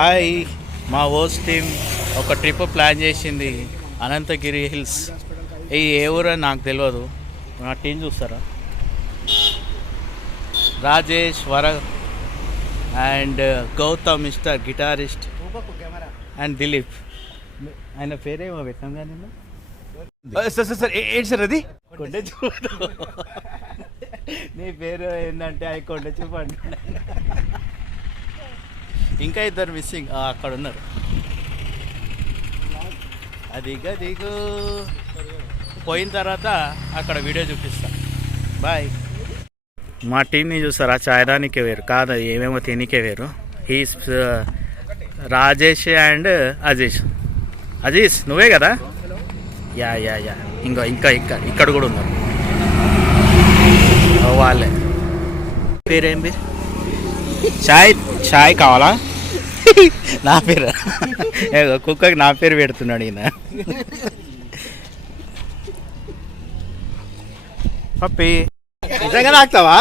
Hi, మా host team ఒక trip plan చేసింది అనంతగిరి హిల్స్. ఏ ఊరో నాకు తెలియదు. నా టీం చూస్తారా? Rajesh, and Gautam mister guitarist and Dilip. ఆయన పేరేమో పెట్టాం కానీ సార్ ఏంటి సార్ అది? కొండ చూడు. నీ పేరు ఏంటంటే అవి కొండ చూపండి. ఇంకా ఇద్దరు మిస్సింగ్ అక్కడ ఉన్నారు. అది దిగు పోయిన తర్వాత అక్కడ వీడియో చూపిస్తా. బాయ్. మా టీంని చూస్తారా? చాయదానికే వేరు కాదు, ఏమేమో తినికే వేరు. హీస్ రాజేష్ అండ్ అజీజ్ నువ్వే కదా? యా యా యా ఇంకా ఇక్కడ కూడా ఉన్నారు వాళ్ళే. పేరేం పేరు? చాయ్ కావాలా? నా పేరు కుక్కకి నా పేరు పెడుతున్నాడు ఈయన. పప్పి నిజంగా తాగుతావా?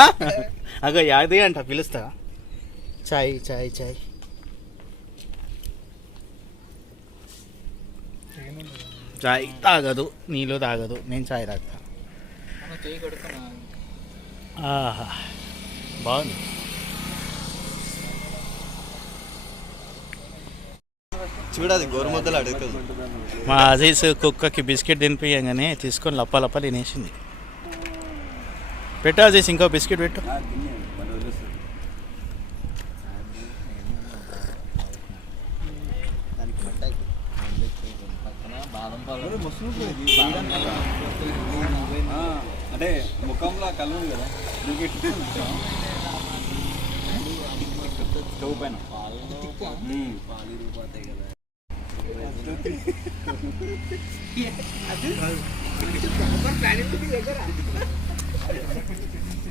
అగో యాది అంట పిలుస్తా. చాయ్ చాయ్ చాయ్ చాయ్ తాగదు, నీళ్ళు తాగదు, నేను చాయ్ తాగుతా. ఆహా బాగుంది. చూడాలి గోరుముద్దలు అడుగుతుంది. మా అజీజ్ కుక్కకి బిస్కెట్ తినిపించగానే తీసుకొని లప్ప తినేసింది. పెట్టు అజీజ్, ఇంకో బిస్కెట్ పెట్టు. అంటే ముఖంలో కళ్ళు కదా స్టవ్ పైన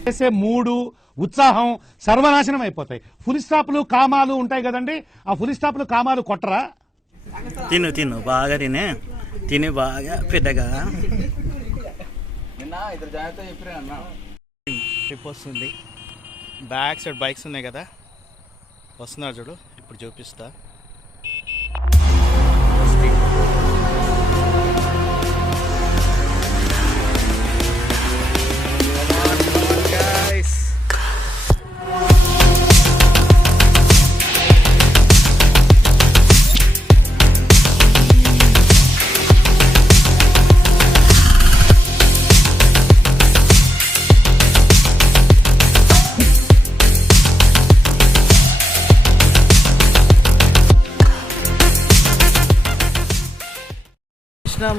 చేసే మూడు ఉత్సాహం సర్వనాశనం అయిపోతాయి. ఫుల్ స్టాప్లు కామాలు ఉంటాయి కదండి, ఆ ఫుల్ స్టాప్లు కామాలు కొట్టరా? తిను బాగా తిని బాగా పెద్దగా. ఇద్దరు జాగ్రత్త చెప్పిరే అన్న. ట్రిప్ వస్తుంది. బ్యాక్ సైడ్ బైక్స్ ఉన్నాయి కదా, వస్తున్నారు చూడు, ఇప్పుడు చూపిస్తా.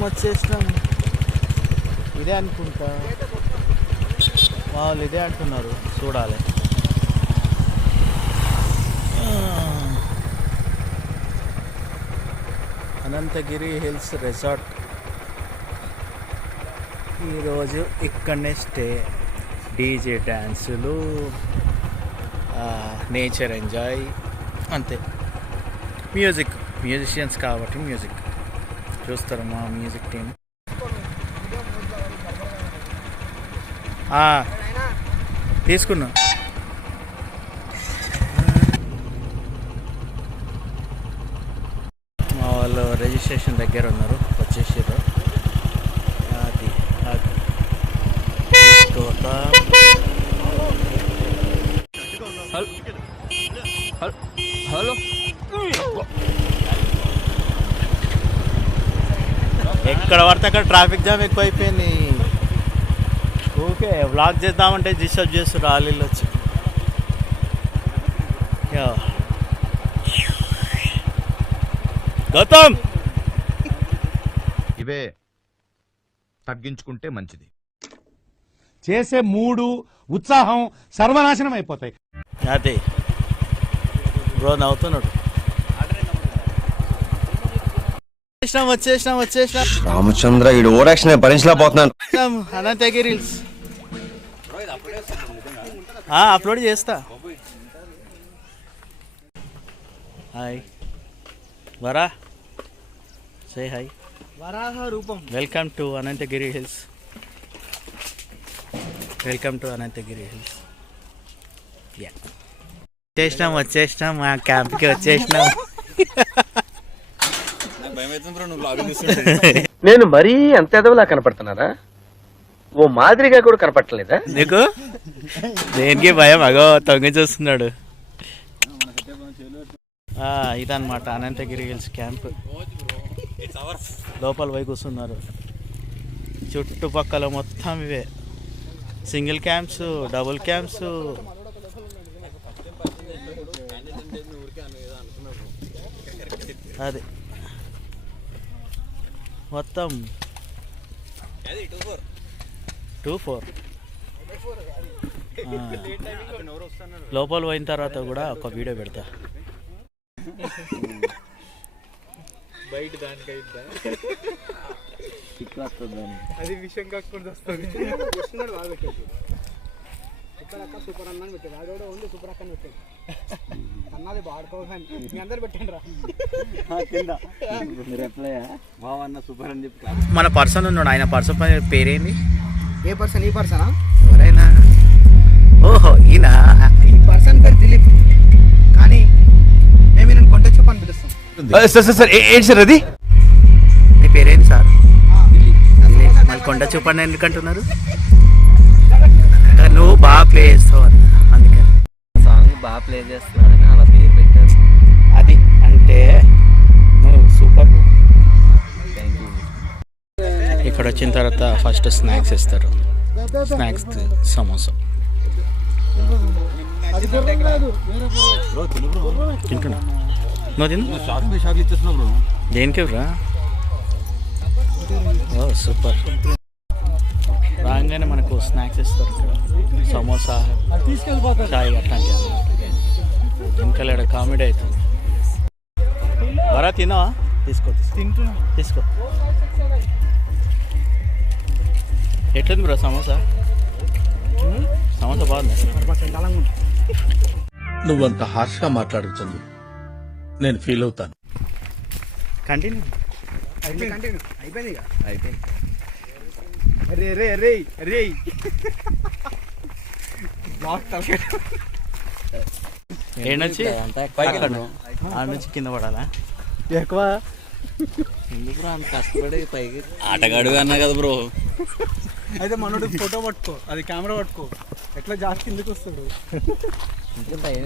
వచ్చేసినాం. ఇదే అనుకుంటా, వాళ్ళు ఇదే అంటున్నారు, చూడాలి. Anantagiri hills resort. ఈరోజు ఇక్కడనే స్టే. డీజే డ్యాన్సులు, నేచర్ ఎంజాయ్, అంతే. మ్యూజిషియన్స్ కాబట్టి మ్యూజిక్ చూస్తారు మా మ్యూజిక్ టీం. తీసుకున్నా. మా వాళ్ళు రిజిస్ట్రేషన్ దగ్గర ఉన్నారు, వచ్చేసారు. అది హలో ఎక్కడ పడితే అక్కడ ట్రాఫిక్ జామ్ ఎక్కువ అయిపోయింది. ఓకే వ్లాగ్ చేద్దామంటే డిస్టర్బ్ చేస్తారు ఆలీలు వచ్చి. గౌతమ్, ఇవే తగ్గించుకుంటే మంచిది. చేసే మూడు ఉత్సాహం సర్వనాశనం అయిపోతాయి. అదే బ్రో నవ్వుతున్నాడు. వచ్చేసినాం రామచంద్ర ఈడు ఓరాక్షన్ భరించలేకపోతున్నాను. అనంతగిరి హిల్స్ అప్లోడ్ చేస్తా. Hi Vara, say hi. Varaha Roopam. Welcome to Anantagiri hills. వచ్చేసినాం మా క్యాంప్కి వచ్చేసినాం. నాకు భయం అవుతుంది బ్రో నువ్వు లాగ్ తీస్తుంటే. నేను మరీ అంత ఎదవలా కనపడుతున్నారా? ఓ మాదిరిగా కూడా కనపడలేదా? నీకు దేనికి భయం? అగో తొంగి చూస్తున్నాడు. ఇదన్నమాట అనంతగిరి హిల్స్ క్యాంప్. లోపల పోయి కూర్చున్నారు. చుట్టుపక్కల మొత్తం ఇవే సింగిల్ క్యాంప్స్, డబుల్ క్యాంప్స్. అది మొత్తం 2-4 లోపల పోయిన తర్వాత కూడా ఒక వీడియో పెడతా. బయట దానికైద్దా అది విషయం కాకుండా వస్తుంది. సూపర్ అక్క సూపర్ అన్నాను పెట్టాడు. ఆడ కూడా ఉంది సూపర్ అక్క అని పెట్టాడు. అన్నది బాడుకోవాలి మీ అందరు పెట్టండి రా కింద. మీరు ఎట్లయా బావన్న సూపర్ అని చెప్పి మన పర్సన్ ఉన్నాడు. ఆయన పర్సన్ పేరేంది? ఏ పర్సన్? ఈ పర్సనా? ఎవరైనా? ఓహో ఈయన. ఈ పర్సన్ పేరు దిలీప్, కానీ మేము నేను కొంట చెప్పు అని పిలుస్తాం. సార్ ఏంటి సార్ అది? నీ పేరేంటి సార్? మళ్ళీ కొండ చూపండి ఎందుకంటున్నారు? నువ్వు బాగా ప్లే చేస్తావు అని అందుకని సాంగ్ బాగా ప్లే చేస్తున్నాడని అలా పేరు పెట్టారు. అది అంటే నువ్వు సూపర్. Thank you. ఇక్కడ వచ్చిన తర్వాత ఫస్ట్ స్నాక్స్ ఇస్తారు. స్నాక్స్ సమోసా తింటున్నా. నువ్వు తిను. షాక్లు ఇచ్చేస్తున్నావు బ్రో. దేనికి రా? ఓ సూపర్. రాగానే మనకు స్నాక్స్ ఇస్తారు ఇక్కడ. సమోసా, చాయ్ అట్లాంటివి. ఇంకా లేడ కామెడీ అవుతుంది. బరా తిన్నావా? తింటున్నా. తీసుకో. ఎట్లుంది బ్రో సమోసా? సమోసా బాగుంది. నువ్వంత హార్ష్గా మాట్లాడుతుంది నేను ఫీల్ అవుతాను. కంటిన్యూ. అయిపోయింది ఇక. అయిపోయింది. అరే అరే అరే అరే ఏడొచ్చి ఆడ నుంచి కింద పడాలా? ఎక్కువ ఎందుకు అంత కష్టపడి పైకి ఆటగాడు అన్నా కదా బ్రో. అయితే మనోడు ఫోటో పట్టుకో, అది కెమెరా పట్టుకో. ఎట్లా జాస్తి ఎందుకు వస్తాడు? ఇంకా పైన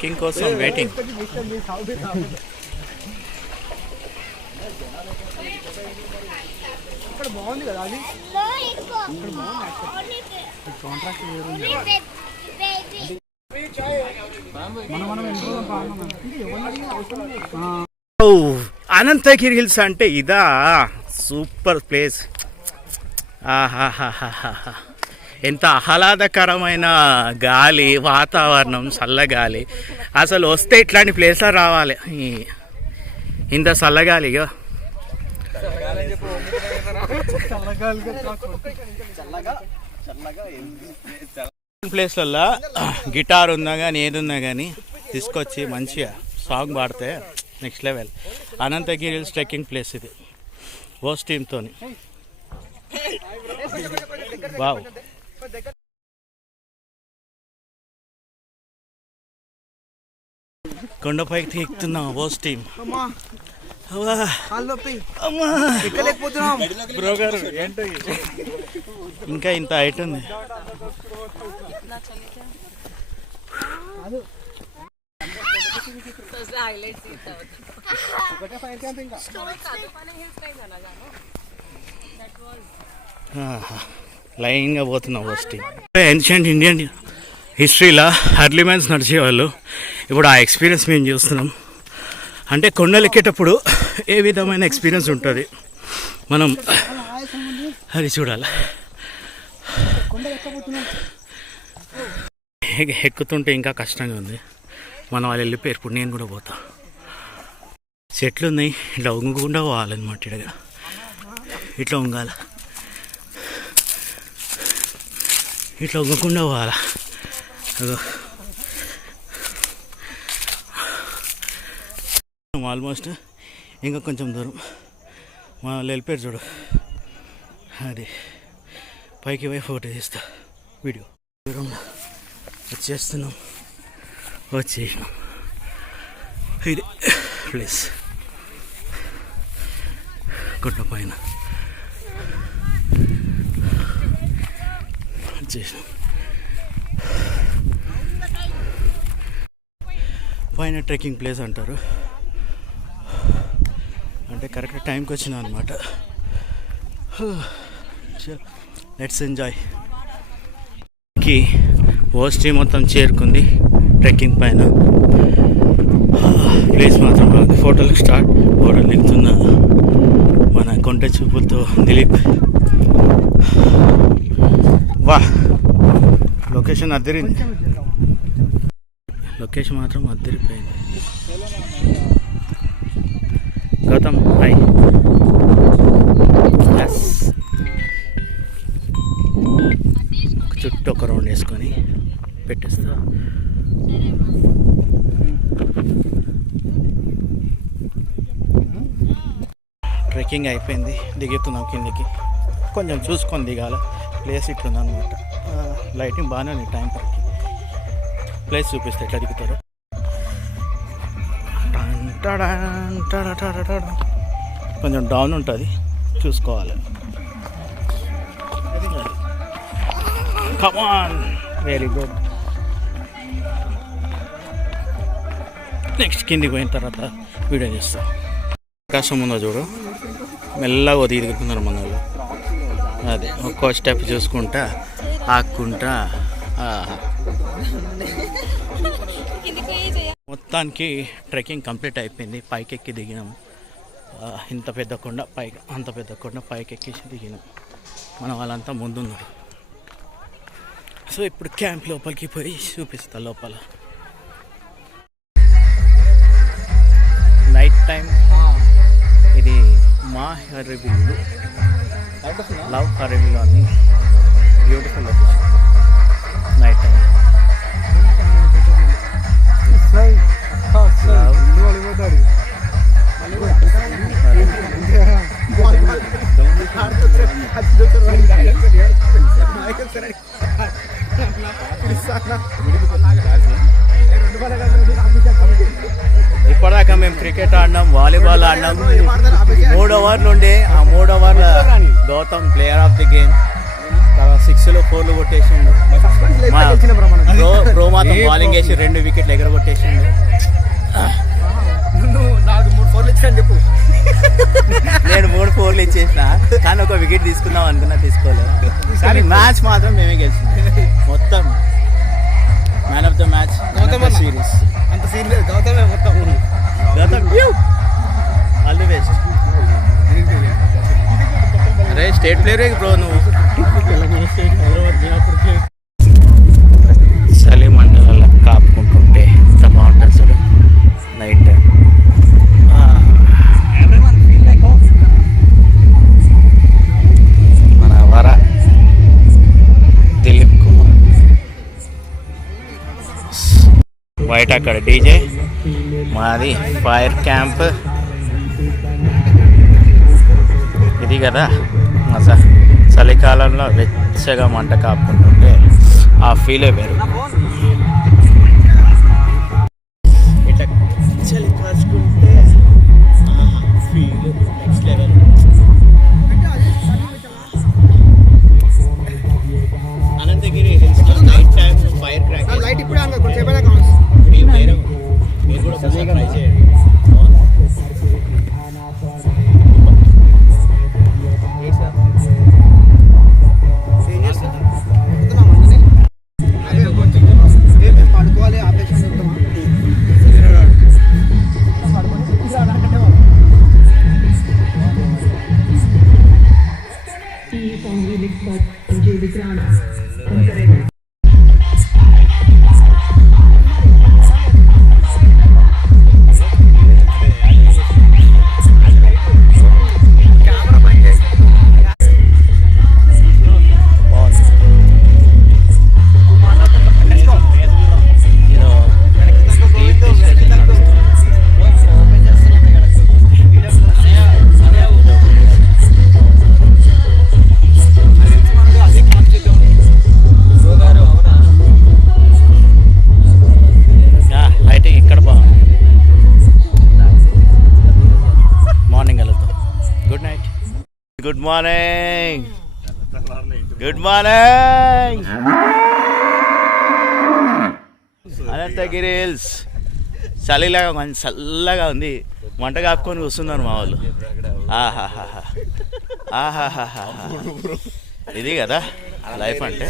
కింగ్ కోసం వెయిటింగ్. ఇక్కడ బాగుంది కదా అది. కాంట్రాక్ట్ అనంతగిరి హిల్స్ అంటే ఇదా? Super place. ఆహాహాహాహా, ఎంత ఆహ్లాదకరమైన గాలి, వాతావరణం, చల్లగాలి. అసలు వస్తే ఇట్లాంటి ప్లేస్లో రావాలి. ఇంత చల్లగాలిగా ప్లేస్లల్లో గిటార్ ఉన్నా కానీ ఏది ఉన్నా కానీ తీసుకొచ్చి మంచిగా సాంగ్ పాడితే next level. Anantagiri hills trekking place ఇది. ఓస్ టీమ్తో. వావ్. కొండపైకి ఎక్కుతున్నాం ఓస్ టీమ్. బ్రో గారు ఏంటో ఇంకా ఇంత హైట్ ఉంది. లైన్గా పోతున్నాం ఓస్ టీమ్. ఏన్షియంట్ ఇండియన్ హిస్టరీలో ఎర్లీ మ్యాన్స్ నడిచేవాళ్ళు. ఇప్పుడు ఆ ఎక్స్పీరియన్స్ మేము చూస్తున్నాం. అంటే కొండలు ఎక్కేటప్పుడు ఏ విధమైన ఎక్స్పీరియన్స్ ఉంటుంది మనం అది చూడాలి. ఎక్కుతుంటే ఇంకా కష్టంగా ఉంది. మనం వాళ్ళు వెళ్ళిపోయారు. ఇప్పుడు నేను కూడా పోతా. చెట్లు ఉన్నాయి, ఇట్లా వంగకుండా పోవాలన్నమాట. ఇడగా ఇట్లా వంగాల, ఇట్లా వంగకుండా పోవాలా. ఆల్మోస్ట్ ఇంకా కొంచెం దూరం. వాళ్ళు వెళ్ళిపోయారు చూడు, అది పైకి పోయి ఫోటో తీస్తా, వీడియో. దూరంలో వచ్చేస్తున్నాం, వచ్చేసినాం. ఇది ప్లేస్ గుట్ట పైన వచ్చేసినాం. పైన ట్రెక్కింగ్ ప్లేస్ అంటారు, అంటే కరెక్ట్ టైంకి వచ్చినా అనమాట. Let's enjoy. ఓస్టీ మొత్తం చేరుకుంది ట్రెక్కింగ్ పైన. ప్లేస్ మాత్రం బాగుంది. ఫోటోలకు స్టార్ట్. ఫోటోలు దిగుతున్న మన కొంట చూపులతో దిలీప్. వా, లొకేషన్ అద్దరింది. లొకేషన్ మాత్రం అద్దరిపోయింది. గౌతమ్ హాయ్. ఎస్, చుట్టూ ఒక రౌండ్ వేసుకొని పెట్టేస్తా. ట్రెక్కింగ్ అయిపోయింది, దిగుతున్నాం కిందికి. కొంచెం చూసుకొని దిగాల, ప్లేస్ ఇట్లుందనమాట. లైటింగ్ బాగానే ఉంది. టైం పరికి ప్లేస్ చూపిస్తే ఎట్లా దిగుతారు. కొంచెం డౌన్ ఉంటుంది, చూసుకోవాలి. Come on, very good. Next కిందికి పోయిన తర్వాత వీడియో చేస్తా. ఆకాశం ఉందో చూడు, మెల్లగా దిగుతున్నారు మన వాళ్ళు. అదే ఒక్కో స్టెప్ చూసుకుంటా ఆక్కుంటా. మొత్తానికి ట్రెక్కింగ్ కంప్లీట్ అయిపోయింది. పైకెక్కి దిగినాం. ఇంత పెద్ద కొండ పైకి, అంత పెద్ద కొండ పైకెక్కేసి దిగినాం. మన వాళ్ళంతా ముందున్నారు. సో ఇప్పుడు క్యాంప్ లోపలికి పోయి చూపిస్తా లోపల. నైట్ టైం ఇది మా హరివిల్లు, లవ్ హరివిల్లు అని బ్యూటిఫుల్ లొకేషన్. నైట్ టైం ఇప్పటిదాకా మేము క్రికెట్ ఆడినాం, వాలీబాల్ ఆడినాం. 3 ఓవర్లు ఉండే. ఆ 3 ఓవర్ల Gautam player of the game. 6లో 4 కొట్టేసిండు. ప్రో మాత్రం బౌలింగ్ వేసి 2 వికెట్లు ఎగరగొట్టేసిండు. నేను 3 4లు ఇచ్చేసిన, కానీ ఒక వికెట్ తీసుకుందాం అనుకున్నా, తీసుకోలేదు. కానీ మ్యాచ్ మాత్రం మేమే గెలిచినాం. మొత్తం man of the match, series. అంత సీన్ లేదు, గౌతమే మొత్తం. Gautam all the best. అరే స్టేట్ ప్లేయరే బ్రో నువ్వు. చలి మండలాల్లో కాపుకుంటుంటే ఎంత బాగుంటుంది చూడు నైట్ టైం. మన వర దిలీప్ కుమార్ బయట అక్కడ డీజే. మాది ఫైర్ క్యాంప్ ఇది కదా. మజా చలికాలంలో వెచ్చగా మంట కాపుకుంటుంటే ఆ ఫీలే వేరు. ఇట్లా చలి కాచుకుంటే feel next level. Anantagiri hills night time fire crackers. Light ఇప్పుడు మీరు కూడా ఒకసారి ట్రై చేయండి. పడుకోవాలి, operation morning good morning Ananthagiri hills. చలిలాగా మంచి చల్లగా ఉంది. మంట కాపుకొని కూర్చున్నారు మా వాళ్ళు. ఆహాహా ఆహాహా, ఇది కదా లైఫ్ అంటే.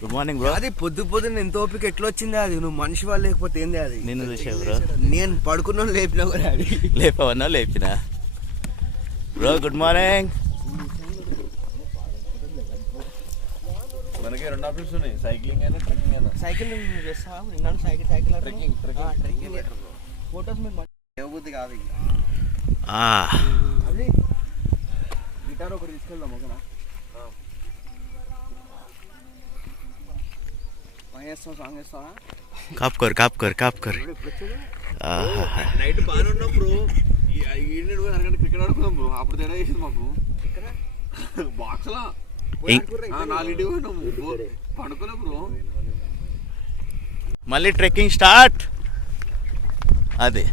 Good morning bro. అది పొద్దున్న ఎంత ఓపిక ఎట్లా వచ్చింది? అది నువ్వు మనిషి వాళ్ళు లేకపోతే ఏంది? అది నిన్ను చూసే బ్రో. నేను పడుకున్నా లేపినా కూడా అది లేపవన్నా లేపినా బ్రో. Good morning. మనకి 2 ఆప్షన్స్ ఉన్నాయి, సైక్లింగ్ అయినా ట్రెక్కింగ్ అయినా. సైకిల్ చేస్తావా? నిన్న సైకిల్ ట్రెక్కింగ్ ఫోటోస్ మీరు బుద్ధి కాదు. అది గిటార్ ఒకటి తీసుకెళ్దాం. ఓకేనా? సాంగ్ వేస్తావా? కాపుకోరు. నైట్ బాగానే ఉన్నాం బ్రో. ఈడు అరగంట క్రికెట్ ఆడుకున్నాం బ్రో. అప్పుడు తేడా చేసింది మాకు. బాక్స్ లా 4 పోయినాము, పడుకోలే బ్రో. మళ్ళీ ట్రెక్కింగ్ స్టార్ట్. అది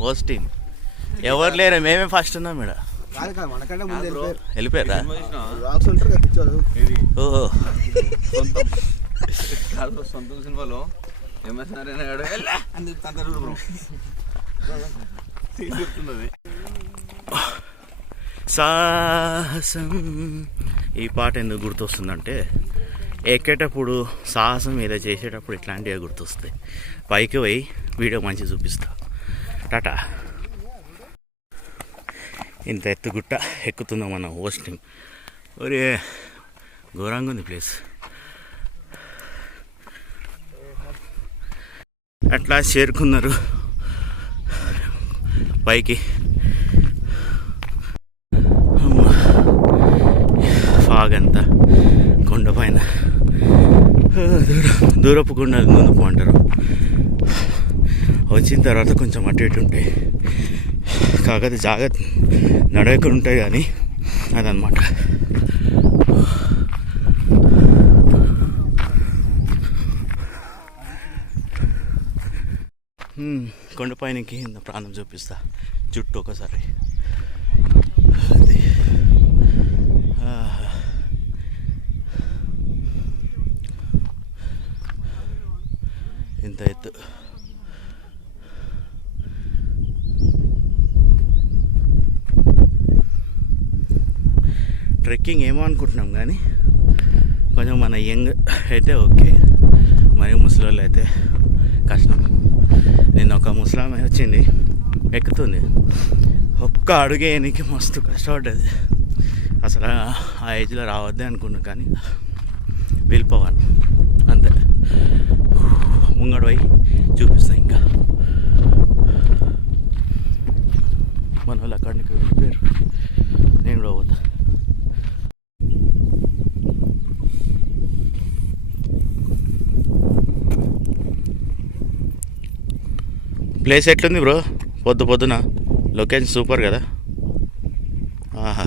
పోస్టింగ్. ఎవరు లేరు, మేమే ఫస్ట్ ఉన్నాం ఇక్కడ. కాదు మనకంటే ముందు వెళ్ళిపోయారా? రాక్స్ ఉంటారు కదా పిక్చర్. ఓహో, సొంత సినిమాలో ఎంఎస్ నారాయణ గారు అని చెప్తాను బ్రో. చెప్తున్నది సాహసం. ఈ పాట ఎందుకు గుర్తొస్తుందంటే ఎక్కేటప్పుడు సాహసం ఏదో చేసేటప్పుడు ఇట్లాంటివి గుర్తొస్తాయి. పైకి పోయి వీడియో మంచిగా చూపిస్తా. టాటా. ఇంత ఎత్తుగుట్ట ఎక్కుతుందో మన హోస్టింగ్. ఒరే ఘోరంగా ఉంది ప్లేస్. అట్లా చేరుకున్నారు పైకి. ఫాగ్ అంతా కొండ పైన, దూరపు కొండలు ముందుకు అంటారు. వచ్చిన తర్వాత కొంచెం అటు ఇటు ఉంటాయి, కాకపోతే జాగ్రత్త నడవకుండా ఉంటాయి కానీ అదనమాట. కొండపైనకి ప్రాణం చూపిస్తా చుట్టూ ఒకసారి. అది ఇంత ఎత్తు. ట్రెక్కింగ్ ఏమో అనుకుంటున్నాం కానీ కొంచెం మన యంగ్ అయితే ఓకే, మరి ముసలి వాళ్ళు అయితే కష్టం. నిన్న ఒక ముసలామె వచ్చింది, ఎక్కుతుంది. ఒక్క అడుగు వేయడానికి మస్తు కష్టపడ్డది. అసలు ఆ ఏజ్లో రావద్దే అనుకున్నా కానీ వెళ్ళిపోవాలి అంతే. ముంగడు పోయి చూపిస్తా. ఇంకా మన వాళ్ళు అక్కడికి వెళ్ళిపోయారు, నేను కూడా పోతా. ప్లేస్ ఎట్లుంది బ్రో? పొద్దున లొకేషన్ సూపర్ కదా. ఆహా,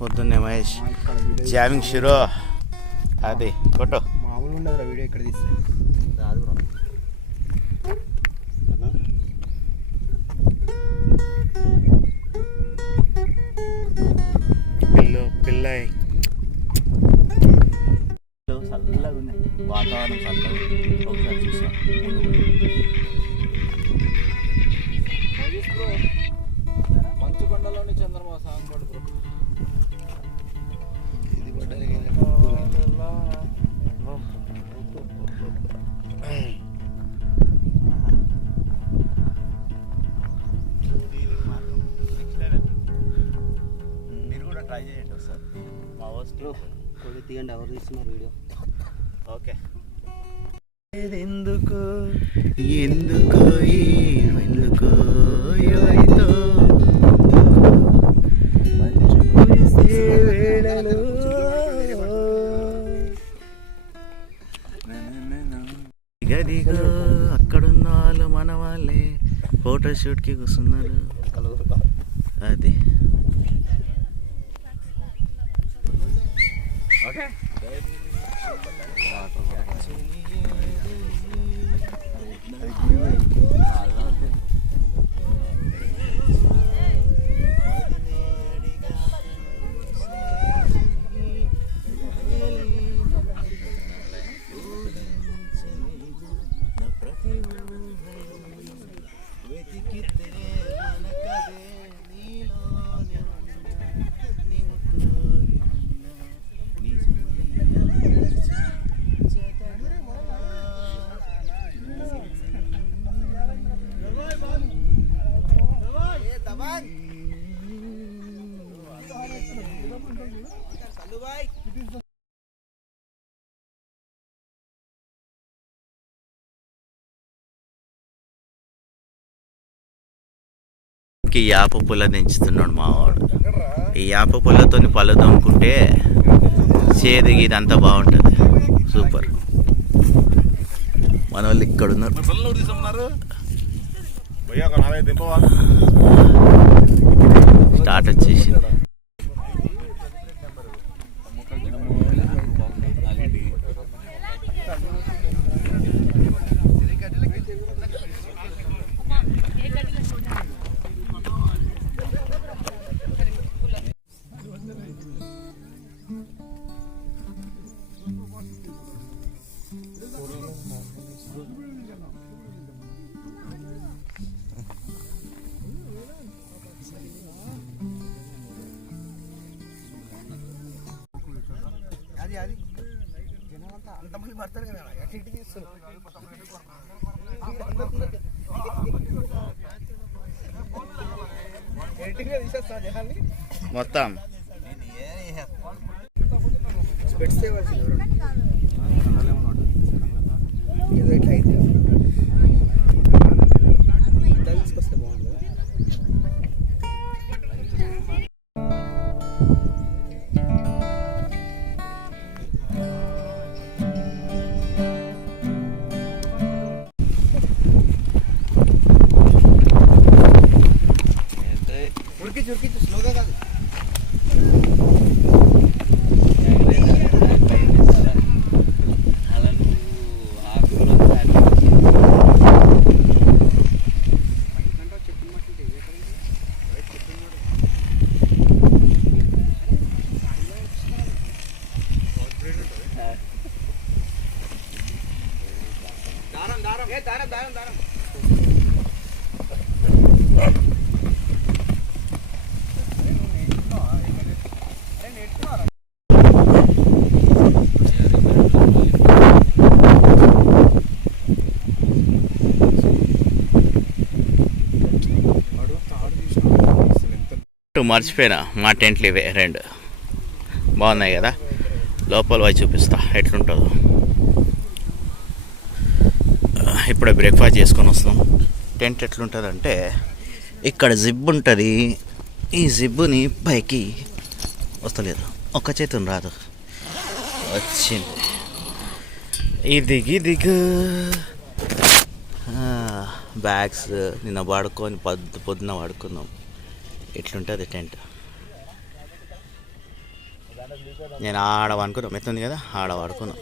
పొద్దున్నే మహేష్ జామింగ్ షురూ. అది కొట్టు. మామూలు ఉండదు వీడియో ఇక్కడ తీస్తే రాదు. పిల్ల చల్లగా ఉన్నాయి, వాతావరణం చల్లగా. ఒకసారి చూసాం మంచు కొండలోని చంద్రమా సాంగ్ పడుతుంది. ఇది పడ్డాలి. మీరు కూడా ట్రై చేయండి ఒకసారి. మా వస్తు కొద్ది తీయండి, ఎవరు తీస్తున్నారు వీడియో? ఓకే. ఎందుకో ఎందుకో ఎందుకో ఏవైతో మంచు కురిసే వేళలో గదిగో అక్కడున్న వాళ్ళు మన వాళ్ళే ఫోటోషూట్కి కూర్చున్నారు. అది ఓకే. ఈ యాప పుల్ల దించుతున్నాడు మావాడు. ఈ యాప పుల్లతో పళ్ళు దమ్ముకుంటే చేదిగి ఇదంతా బాగుంటుంది. సూపర్. మన వాళ్ళు ఇక్కడ ఉన్నారు. స్టార్ట్ వచ్చేసి అంతమంది పడతారు కదా అటు తీస్తున్నారు. తీసేస్తా జనాన్ని మొత్తం స్పెట్స్ ఏదో ఇట్లా అయితే తీసుకొస్తే బాగుంది. ఉడికించు స్లోగా కాదు. దారం మర్చిపోయినా మా టెంట్లు ఇవే 2 బాగున్నాయి కదా. లోపల పోయి చూపిస్తా ఎట్లుంటుందో. ఇప్పుడే బ్రేక్ఫాస్ట్ చేసుకొని వస్తాం. టెంట్ ఎట్లుంటుందంటే ఇక్కడ జిబ్ ఉంటుంది. ఈ జిబ్బుని పైకి వస్తలేదు, ఒక్క చేతుని రాదు. వచ్చింది ఇది దిగు. బ్యాగ్స్ నిన్న వాడుకొని పొద్దున వాడుకున్నాం. ఇట్లుంటుంది టెంట్. నేను ఆడ వాడుకున్నాం, మెత్తుంది కదా, ఆడ వాడుకున్నాం.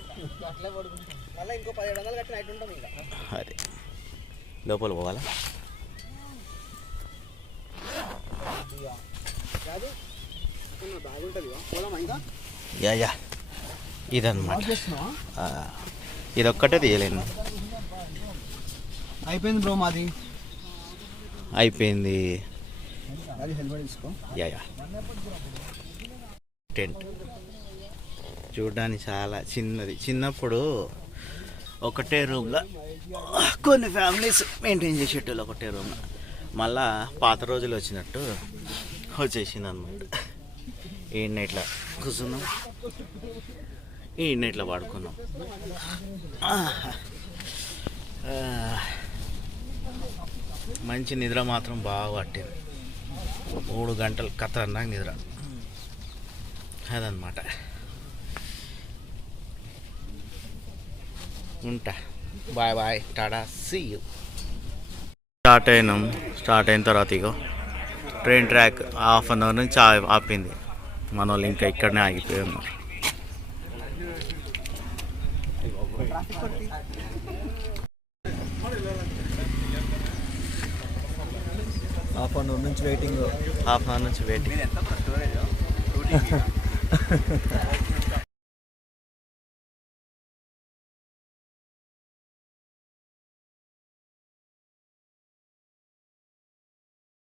అది లోపల పోవాలా. యా ఇదన్నమాట. ఇదొక్కటే తీయలేను. అయిపోయింది బ్రో, మాది అయిపోయింది. యా టెంట్ చూడడానికి చాలా చిన్నది. చిన్నప్పుడు ఒకటే రూమ్లో కొన్ని ఫ్యామిలీస్ మెయింటైన్ చేసేటోళ్ళు ఒకటే రూమ్లో. మళ్ళా పాత రోజులు వచ్చినట్టు వచ్చేసింది అనమాట. ఈయన ఇట్లా కూర్చున్నాం, ఈయన ఇట్లా పడుకున్నాం. మంచి నిద్ర మాత్రం బాగా పట్టింది. 3 గంటలు ఖతర్నాక్ నిద్ర. అదనమాట. ఉంటా. Bye bye, tata, see you. Start అయిన తర్వాత ఇగో ట్రైన్ ట్రాక్ ½ అన్ అవర్ నుంచి ఆపింది. మన వాళ్ళు ఇంకా ఇక్కడనే ఆగిపోయి ఉన్నారు. హాఫ్ అన్ అవర్ నుంచి వెయిటింగ్. హాఫ్ అన్ అవర్ నుంచి వెయిటింగ్.